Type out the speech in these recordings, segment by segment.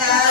ตา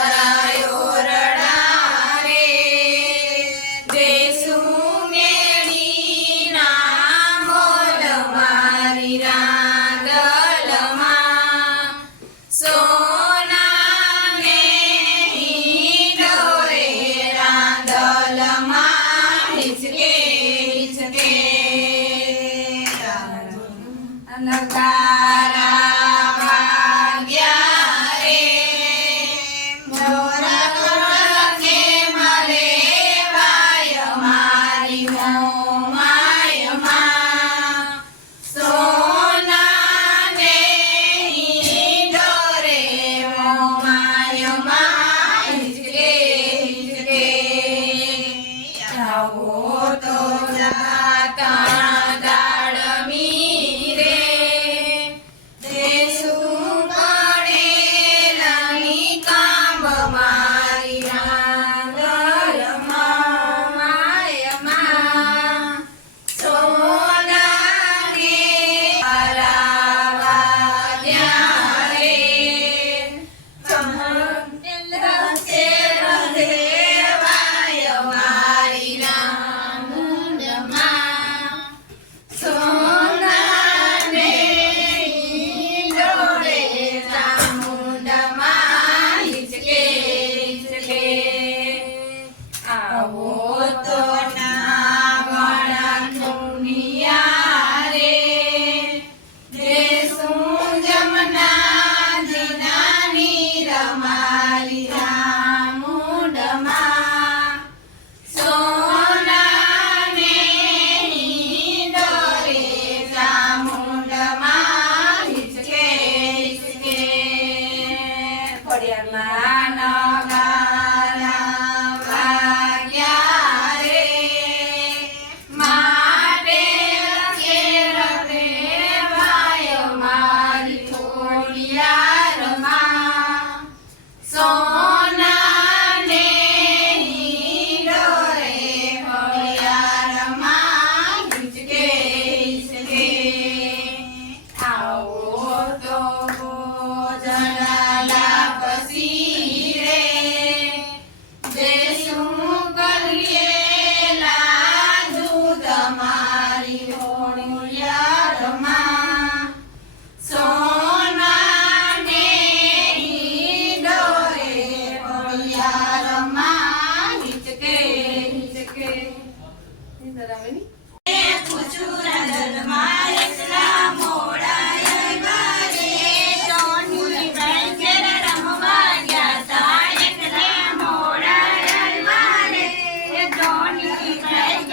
Thank you.